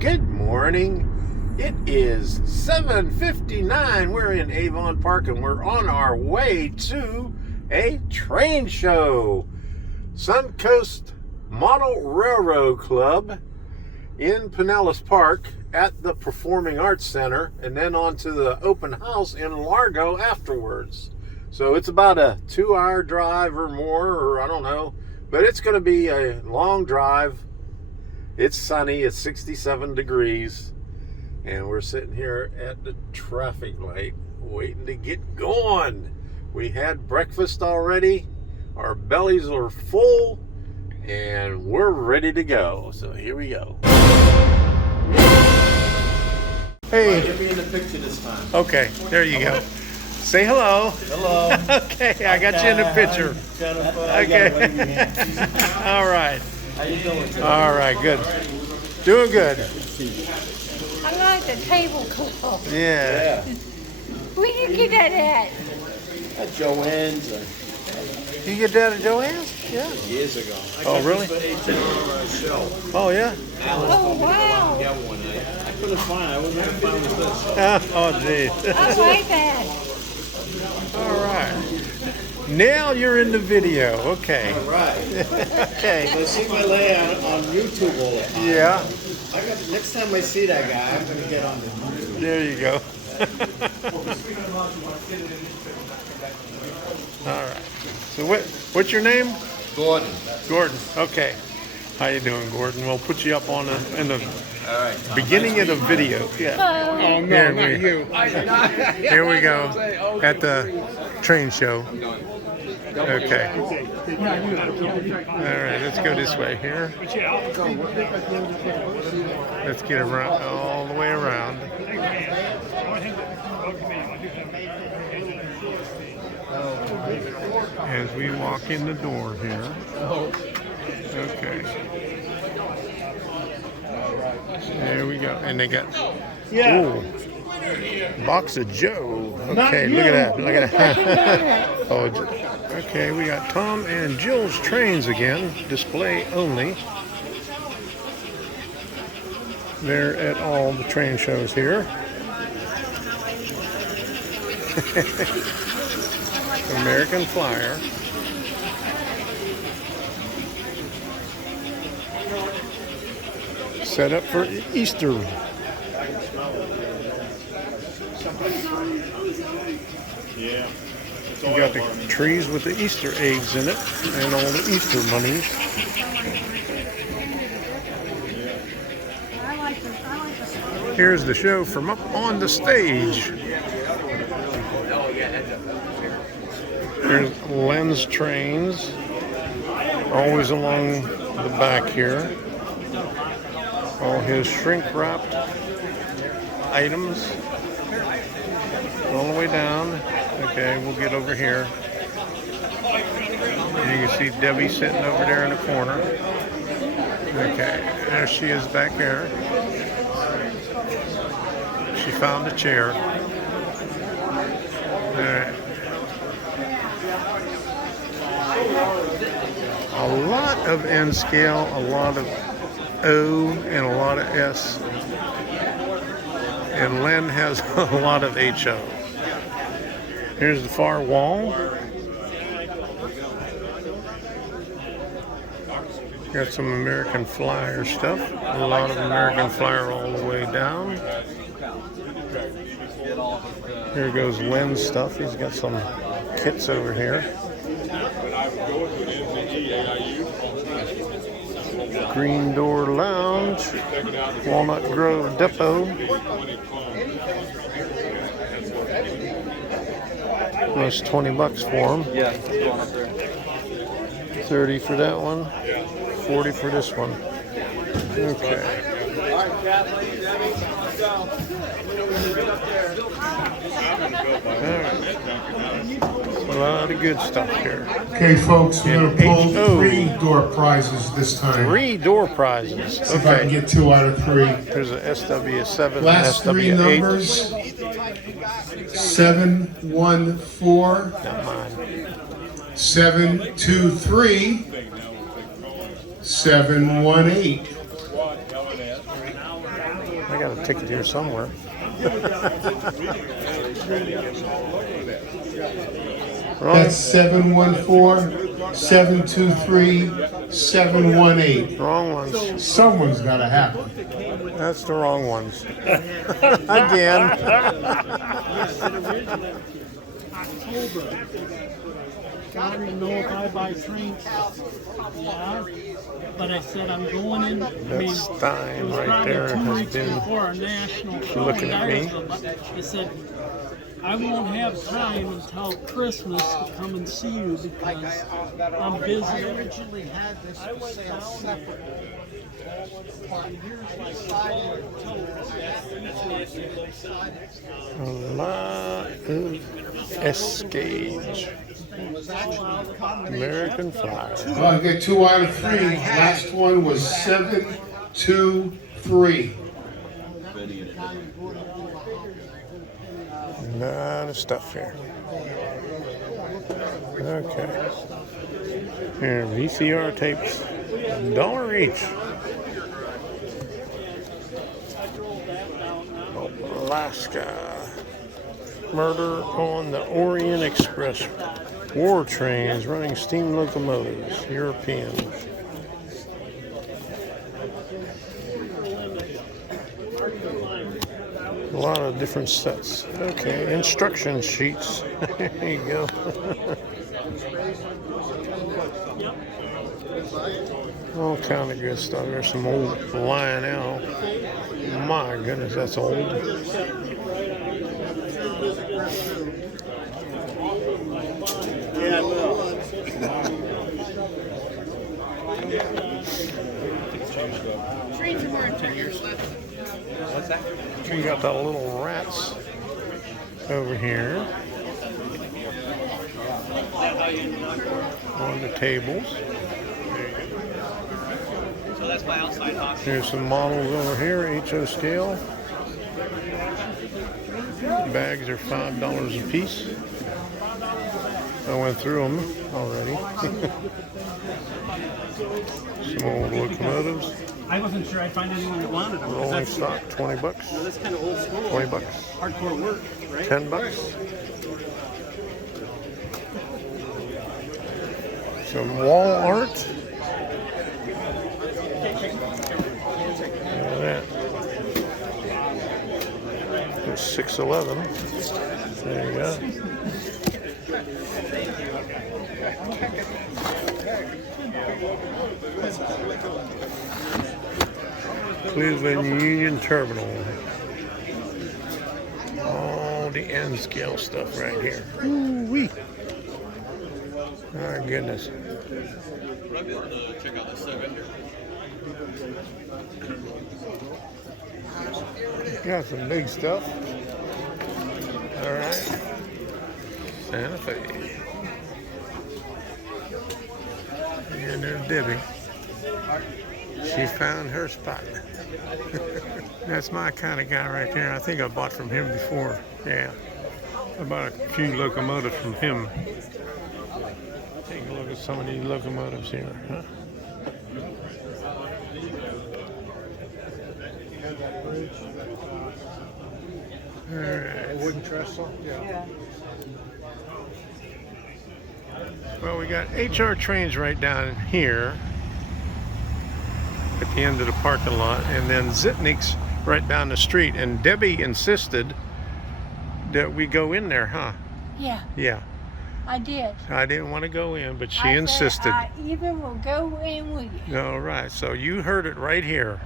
Good morning. It is 7:59. We're in Avon Park and we're on our way to a train show. Suncoast Model Railroad Club in Pinellas Park at the Performing Arts Center, and then on to the open house in Largo afterwards. So it's about a 2-hour drive or more, or I don't know, but it's going to be a long drive. It's sunny, it's 67 degrees, and we're sitting here at the traffic light waiting to get going. We had breakfast already, our bellies are full, and we're ready to go. So here we go. Hey. Get me in the picture this time. Okay, there you go. Say hello. Hello. Okay, I got you in the picture. Okay. All right. How you doing? All right, good. Doing good. I like the tablecloth. Yeah. Where did you get that at? At Joanne's You get that at Joanne's? Yeah. years ago. Oh, really? For $8 show. Oh, yeah. Alan Oh, told me to go out wow. and get one. I couldn't find it. I wasn't able to find this. Oh, geez. I like that. All right. Now you're in the video. Okay. All right. Okay. I see my layout on YouTube all the time. Yeah. Next time I see that guy, I'm going to get on the YouTube. There you go. All right. So what's your name? Gordon. Gordon. Okay. How you doing, Gordon? We'll put you up on in the All right. Tom. beginning of the video. Yeah. Oh, no, not you. Here we go at the train show. Okay. All right, let's go this way here. Let's get around all the way around. As we walk in the door here. Okay. There we go. And they got ooh, box of Joe. Okay, look at that. Look at that. Oh, okay, we got Tom and Jill's trains again. Display only. They're at all the train shows here. American Flyer. Set up for Easter. You got the trees with the Easter eggs in it and all the Easter bunnies. Here's the show from up on the stage. Here's Len's trains, always along the back here. All his shrink-wrapped items all the way down. Okay, we'll get over here. You can see Debbie sitting over there in the corner. Okay, there she is back there. She found a chair. All right. A lot of N scale, a lot of O, and a lot of S. And Len has a lot of HO. Here's the far wall. Got some American Flyer stuff. A lot of American Flyer all the way down. Here goes Len's stuff. He's got some kits over here. Green Door Lounge, Walnut Grove Depot. That's $20 for them. Yeah, going up there. 30 for that one. 40 for this one. Okay. A lot of good stuff here. Okay, folks, we're going to pull HO. 3 door prizes this time. 3 door prizes. See if I can Okay. get 2 out of 3. There's a SW7 Last and 3 SW8. numbers: 714, Not mine. 723, 718. I got a ticket here somewhere. That's 714-723-718. Wrong ones. Someone's got to have it. That's the wrong ones. Again. I don't know if I buy train. Yeah, but I said I'm going in. That Stein right there has been looking at me. He said, I won't have time until Christmas to come and see you because I'm busy. I originally had this for sale separately. A lot of Escage. American Flyer. Well, I got 2 out of 3. Last one was 723. A lot of stuff here. Okay. Here, VCR tapes. $1 each. Alaska. Murder on the Orient Express. War trains running steam locomotives. European. A lot of different sets. Okay, instruction sheets. There you go. All kind of good stuff. There's some old Lionel. My goodness, that's old. Yeah, I will. We got the little rats over here on the tables. Here's some models over here, HO scale. Bags are $5 a piece. I went through them already. Some old locomotives. I wasn't sure I'd find anyone that wanted them. Rolling stock, $20. That's kind of old school. $20. Hardcore work, right? $10. Some wall art. Look at that. It's $6.11. There you go. Cleveland Union Terminal. All the N scale stuff right here. Ooh-wee. My goodness. Got some big stuff. All right. Santa Fe. And there's Debbie. She found her spot. That's my kind of guy right there. I think I bought from him before. Yeah. I bought a few locomotives from him. Take a look at some of these locomotives here. Huh? All right. Wooden trestle? Yeah. Well, we got HR trains right down here at the end of the parking lot, and then Zitnik's right down the street. And Debbie insisted that we go in there, huh? Yeah, Yeah. I did. I didn't want to go in, but she I said, insisted. I even will go in with you. All right, so you heard it right here.